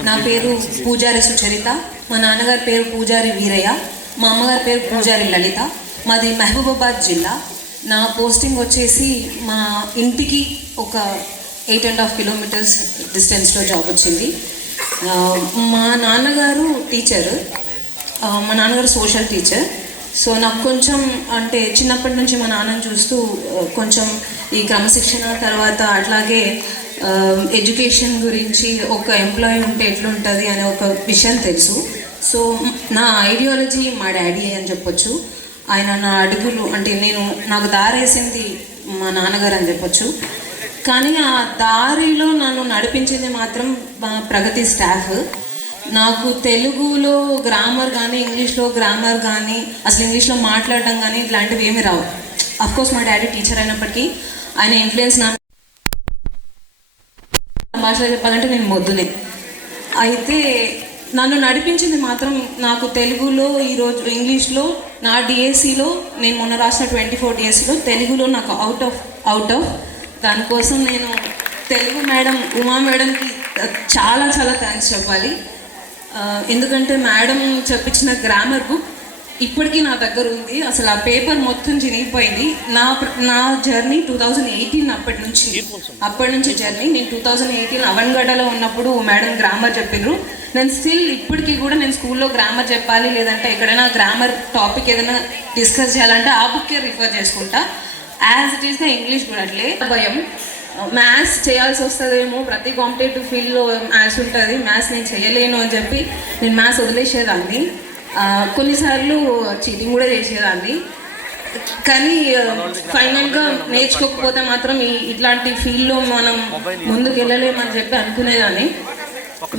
నా పేరు పూజారి సుచరిత. మా నాన్నగారి పేరు పూజారి వీరయ్య. మా అమ్మగారి పేరు పూజారి లలిత. మాది మహబూబాబాద్ జిల్లా. నా పోస్టింగ్ వచ్చేసి మా ఇంటికి ఒక ఎయిట్ అండ్ హాఫ్ కిలోమీటర్స్ డిస్టెన్స్లో జాబ్ వచ్చింది. మా నాన్నగారు టీచర్. మా నాన్నగారు సోషల్ టీచర్. సో నాకు కొంచెం అంటే చిన్నప్పటి నుంచి మా నాన్నని చూస్తూ కొంచెం ఈ క్రమశిక్షణ తర్వాత అట్లాగే Um, ఎడ్యుకేషన్ గురించి ఒక ఎంప్లాయీ ఉంటే ఎట్లుంటుంది అనే ఒక విషయం తెలుసు. సో నా ఐడియాలజీ మా డాడీ అని చెప్పొచ్చు. ఆయన నా అడుగులు అంటే నేను నాకు దారేసింది మా నాన్నగారు అని చెప్పొచ్చు. కానీ ఆ దారిలో నన్ను నడిపించింది మాత్రం మా ప్రగతి స్టాఫ్ నాకు తెలుగులో గ్రామర్ కానీ ఇంగ్లీష్లో గ్రామర్ కానీ అసలు ఇంగ్లీష్లో మాట్లాడటం కానీ ఇట్లాంటివి ఏమి రావు. అఫ్కోర్స్ మా డాడీ టీచర్ అయినప్పటికీ ఆయన ఇన్ఫ్లుయెన్స్ నా భాషలో చెప్పాలంటే నేను మొద్దునే. అయితే నన్ను నడిపించింది మాత్రం నాకు తెలుగులో ఈరోజు ఇంగ్లీష్లో నా డిఎస్సిలో నేను మొన్న రాసిన ట్వంటీ ఫోర్ డిఎస్సిలో తెలుగులో నాకు అవుట్ ఆఫ్ అవుట్ ఆఫ్ దానికోసం నేను తెలుగు మేడం ఉమా మేడంకి చాలా చాలా థ్యాంక్స్ చెప్పాలి. ఎందుకంటే మేడం చెప్పించిన గ్రామర్ బుక్ ఇప్పటికీ నా దగ్గర ఉంది. అసలు ఆ పేపర్ మొత్తం చినిగిపోయింది. నా నా జర్నీ టూ థౌజండ్ ఎయిటీన్ అప్పటి నుంచి. అప్పటి నుంచి జర్నీ. నేను టూ థౌజండ్ ఎయిటీన్ అవన్గడ్డలో ఉన్నప్పుడు మేడం గ్రామర్ చెప్పిండ్రు నేను స్టిల్ ఇప్పటికీ కూడా నేను స్కూల్లో గ్రామర్ చెప్పాలి లేదంటే ఎక్కడైనా గ్రామర్ టాపిక్ ఏదైనా డిస్కస్ చేయాలంటే ఆ బుక్కే రిఫర్ చేసుకుంటా. యాజ్ ఇట్ ఈస్గా ఇంగ్లీష్ కూడా అట్లే. భయం. మ్యాథ్స్ చేయాల్సి వస్తుందేమో. ప్రతి కాంపిటేటివ్ ఫీల్డ్లో మ్యాథ్స్ ఉంటుంది. మ్యాథ్స్ నేను చేయలేను అని చెప్పి నేను మ్యాథ్స్ వదిలేసేదాన్ని. కొన్నిసార్లు చీటింగ్ కూడా చేసేదాన్ని. కానీ ఫైనల్గా నేర్చుకోకపోతే మాత్రం ఈ ఇట్లాంటి ఫీల్డ్లో మనం ముందుకు వెళ్ళలేమని చెప్పి అనుకునేదాన్ని.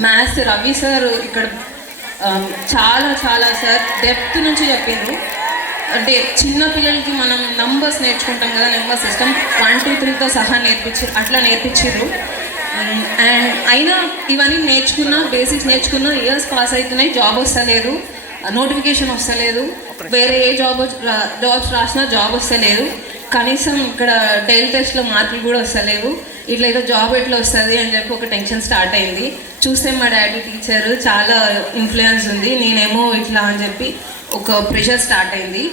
మ్యాథ్స్ రవి సార్ ఇక్కడ చాలా చాలా సార్ డెప్త్ నుంచి చెప్పిండ్రు. అంటే చిన్న పిల్లలకి మనం నంబర్స్ నేర్చుకుంటాం కదా నెంబర్ సిస్టమ్. వన్ టూ త్రీతో సహా నేర్పించారు అట్లా నేర్పించారు అండ్ అయినా ఇవన్నీ నేర్చుకున్నా బేసిక్స్ నేర్చుకున్నా ఇయర్స్ పాస్ అవుతున్నాయి జాబ్ వస్తలేదు. నోటిఫికేషన్ వస్తలేదు వేరే ఏ జాబ్ జాబ్స్ రాసినా జాబ్ వస్తలేదు కనీసం ఇక్కడ డైలీ టెస్ట్లో మార్కులు కూడా వస్తలేవు ఇట్లా ఏదో జాబ్ ఎట్లా వస్తుంది అని చెప్పి ఒక టెన్షన్ స్టార్ట్ అయింది. చూస్తే మా డాడీ టీచర్ చాలా ఇన్ఫ్లుయెన్స్ ఉంది. నేనేమో ఇట్లా అని చెప్పి ఒక ప్రెషర్ స్టార్ట్ అయింది.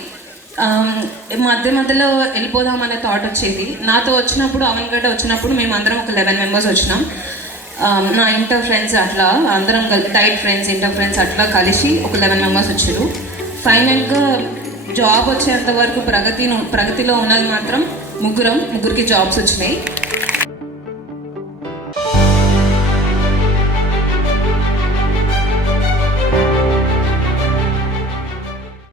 మధ్య మధ్యలో వెళ్ళిపోదాం అనే థాట్ వచ్చేది. నాతో వచ్చినప్పుడు అవన్గడ్డ వచ్చినప్పుడు మేము అందరం ఒక లెవెన్ మెంబర్స్ వచ్చినాం. Um, నా ఇంటర్ ఫ్రెండ్స్ అట్లా అందరం టైట్ ఫ్రెండ్స్ ఇంటర్ ఫ్రెండ్స్ అట్లా కలిసి ఒక లెవెన్ మెంబర్స్ వచ్చారు. ఫైనల్గా జాబ్ వచ్చేంత వరకు ప్రగతి ప్రగతిలో ఉన్నది మాత్రం ముగ్గురం ముగ్గురికి జాబ్స్ వచ్చినాయి.